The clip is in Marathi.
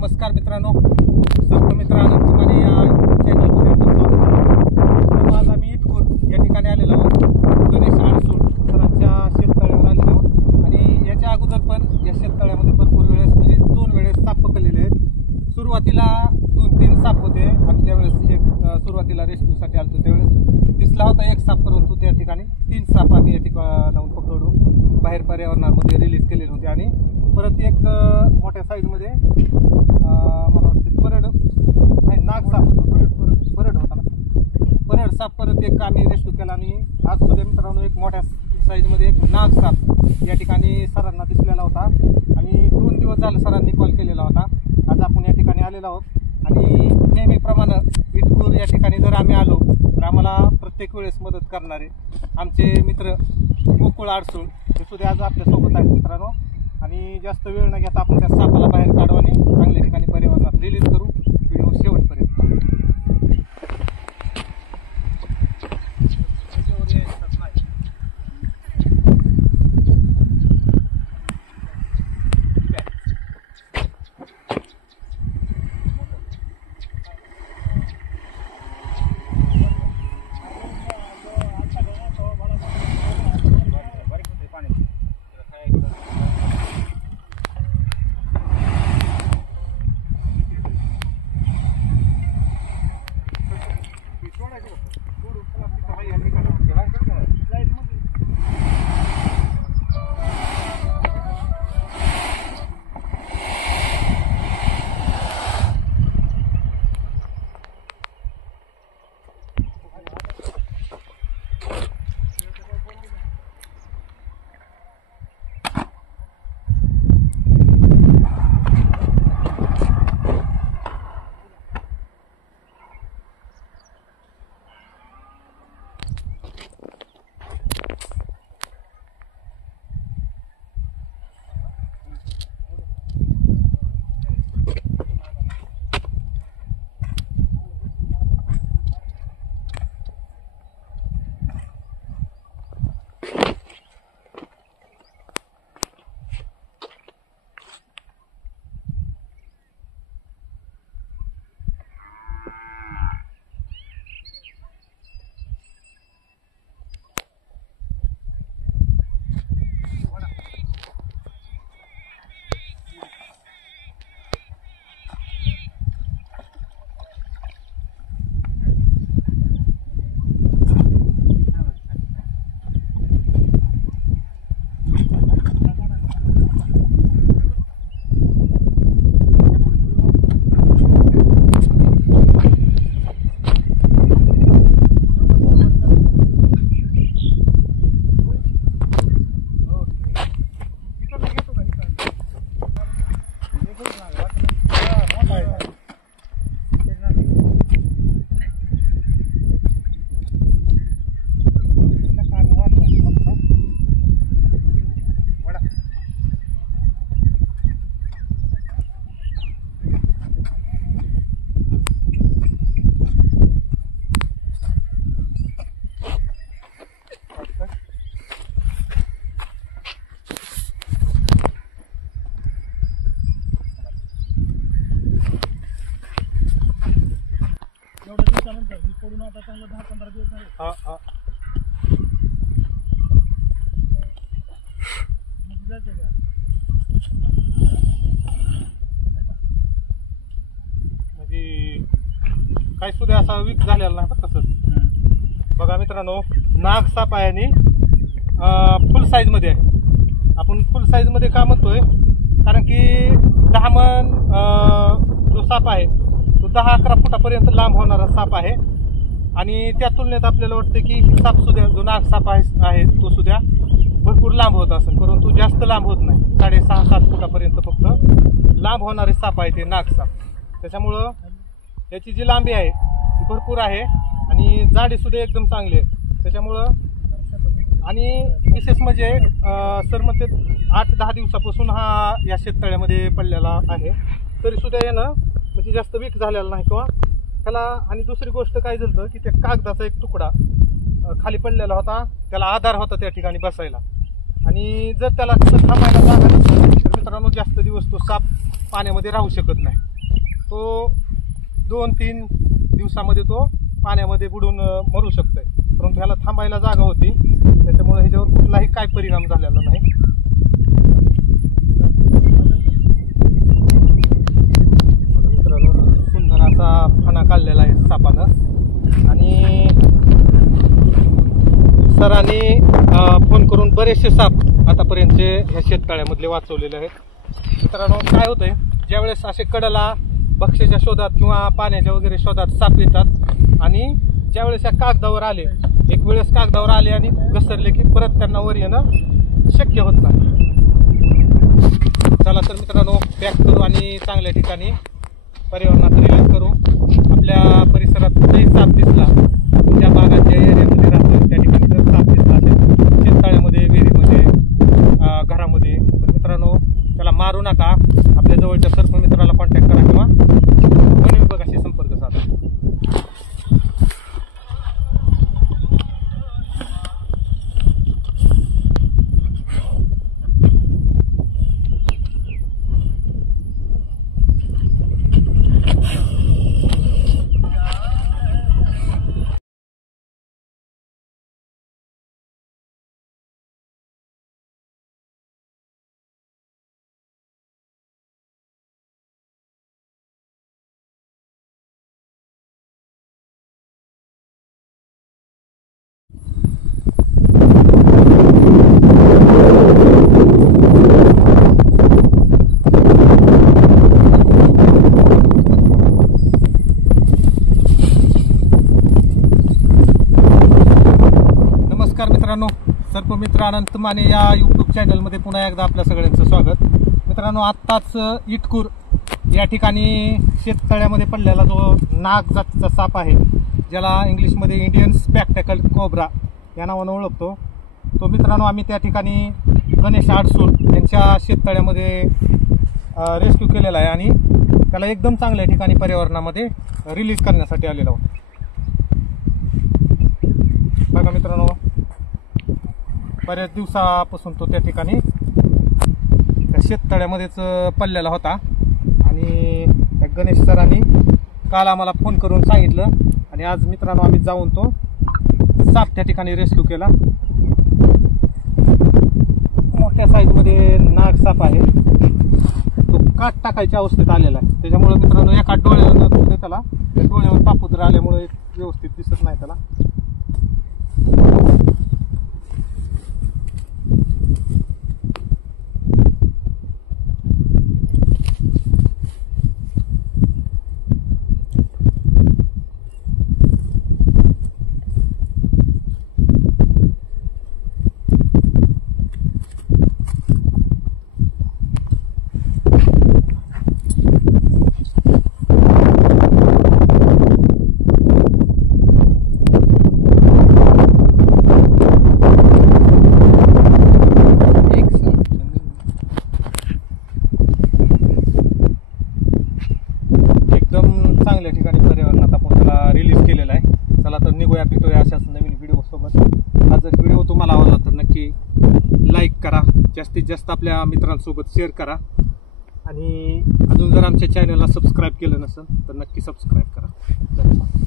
नमस्कार मित्रांनो, सर्व मित्रांनो तुम्हाला या चॅनलमध्ये आपलं स्वागत आहे. आज आम्ही इटकूर या ठिकाणी आलेलो आहोत. गणेश आडसूळ सरांच्या शेततळ्यावर आलेलो आहोत आणि याच्या अगोदर पण या शेततळ्यामध्ये भरपूर वेळेस म्हणजे 2 वेळेस साप पकडलेले आहेत. सुरुवातीला 2-3 साप होते. आम्ही ज्यावेळेस सुरुवातीला रेस्क्यूसाठी आलो त्यावेळेस दिसला होता एक साप, परंतु त्या ठिकाणी 3 साप आम्ही या ठिकाणी लावून पकडून बाहेर पर्यावरणामध्ये रिलीज केलेले होते. आणि परत एक मोठ्या साईजमध्ये मला वाटतं परड नाही नाग साप होता, परड होता ना, परड साप परत एक आम्ही रेस्क्यू केला. आणि आज सुद्धा मित्रांनो एक मोठ्या साईजमध्ये एक नाग साप या ठिकाणी सरांना दिसलेला होता आणि 2 दिवस झाले सरांनी कॉल केलेला होता. आज आपण या ठिकाणी आलेलो आहोत आणि नेहमीप्रमाणे इटकूर या ठिकाणी जर आम्ही आलो तर आम्हाला प्रत्येक वेळेस मदत करणारे आमचे मित्र गोकुळ आडसूळ ते सुद्धा आज आपल्यासोबत आहेत मित्रांनो. आणि जास्त वेळ न घेता आपण त्या सापाला बाहेर काढू आणि चांगल्या ठिकाणी पर्यावरणात रिलीज करू. व्हिडिओ शेवटपर्यंत पडून आता चांगलं 10-15 दिवस झाले. म्हणजे काही सुद्धा असा वीक झालेला नाही बरं तसं. बघा मित्रांनो, नाग साप आहे आणि फुल साईजमध्ये आहे. आपण फुल साईजमध्ये का म्हणतोय कारण की 10 मन जो साप आहे तो 10-11 फुटापर्यंत लांब होणारा साप आहे. आणि त्या तुलनेत आपल्याला वाटतं की साप सुद्धा जो नाग साप आहे तो सुद्धा भरपूर लांब होत असेल, परंतु जास्त लांब होत नाही. 6.5-7 फुटापर्यंत फक्त लांब होणारे साप आहे ते नाग साप. त्याच्यामुळं याची जी लांबी आहे ती भरपूर आहे आणि जाडी सुद्धा एकदम चांगली आहे. त्याच्यामुळं आणि विशेष म्हणजे सर म्हणते 8-10 दिवसापासून हा या शेततळ्यामध्ये पडलेला आहे, तरी सुद्धा यानं म्हणजे जास्त वीक झालेला नाही किंवा त्याला. आणि दुसरी गोष्ट काय झालं की त्या कागदाचा एक तुकडा खाली पडलेला होता, त्याला आधार होता त्या ठिकाणी बसायला. आणि जर त्याला थांबायला जागा नसेल तर मित्रांनो जास्त दिवस तो साप पाण्यामध्ये राहू शकत नाही. तो 2-3 दिवसामध्ये तो पाण्यामध्ये बुडून मरू शकतोय. परंतु ह्याला थांबायला जागा होती, त्याच्यामुळे ह्याच्यावर कुठलाही काय परिणाम झालेला नाही. मित्रांनो, सुंदर असा फणा काढलेला आहे सापानं. आणि सरांनी फोन करून बरेचसे साप आतापर्यंतचे ह्या शेततळ्यामधले वाचवलेले आहेत. मित्रांनो, काय होतंय, ज्यावेळेस असे कडला भक्ष्याच्या शोधात किंवा पाण्याच्या वगैरे शोधात साप येतात आणि ज्यावेळेस या कागदावर आले, एक वेळेस कागदावर आले आणि घसरले की परत त्यांना वर येणं शक्य होत नाही. चला तर मित्रांनो, पॅक करू आणि चांगल्या ठिकाणी पर्यावरणात रिलीज करू. आपल्या परिसरात कुठेही साप दिसला, आपण ज्या भागाच्या एरियामध्ये राहतो त्या ठिकाणी जर साप दिसला असेल, शेततळ्यामध्ये, विहिरीमध्ये, घरामध्ये, तर मित्रांनो त्याला मारू नका. आपल्या जवळच्या सर्प मित्राला कॉन्टॅक्ट करा किंवा वन विभागाशी संपर्क साधा. मित्रांनो, सर्पमित्र अनंत माने या यूट्यूब चॅनलमध्ये पुन्हा एकदा आपल्या सगळ्यांचं स्वागत. मित्रांनो, आत्ताच इटकूर या ठिकाणी शेततळ्यामध्ये पडलेला जो नाग जातीचा साप आहे, ज्याला इंग्लिशमध्ये इंडियन स्पॅक्टॅकल कोब्रा या नावानं ओळखतो, तो मित्रांनो आम्ही त्या ठिकाणी गणेश आडसूळ यांच्या शेततळ्यामध्ये रेस्क्यू केलेला आहे आणि त्याला एकदम चांगल्या ठिकाणी पर्यावरणामध्ये रिलीज करण्यासाठी आलेला आहोत. बघा मित्रांनो, बऱ्याच दिवसापासून तो त्या ठिकाणी त्या शेततळ्यामध्येच पडलेला होता आणि गणेश सरांनी काल आम्हाला फोन करून सांगितलं आणि आज मित्रांनो आम्ही जाऊन तो साप त्या ठिकाणी रेस्क्यू केला. मोठ्या साईजमध्ये नाग साप आहे, तो काट टाकायच्या अवस्थेत आलेला आहे. त्याच्यामुळे मित्रांनो एका डोळ्यावर त्याला त्या डोळ्यावर पापुद्रा आल्यामुळे व्यवस्थित दिसत नाही त्याला. चांगल्या ठिकाणी पर्यावरणात आपण त्याला रिलीज केलेला आहे. चला तर निघूया, भेटूया अशाच नवीन व्हिडिओ सोबत. हा जर व्हिडिओ तुम्हाला आवडला तर नक्की लाईक करा, जास्तीत जास्त आपल्या मित्रांसोबत शेअर करा आणि अजून जर आमच्या चॅनलला सबस्क्राईब केलं नसेल तर नक्की सबस्क्राईब करा. धन्यवाद.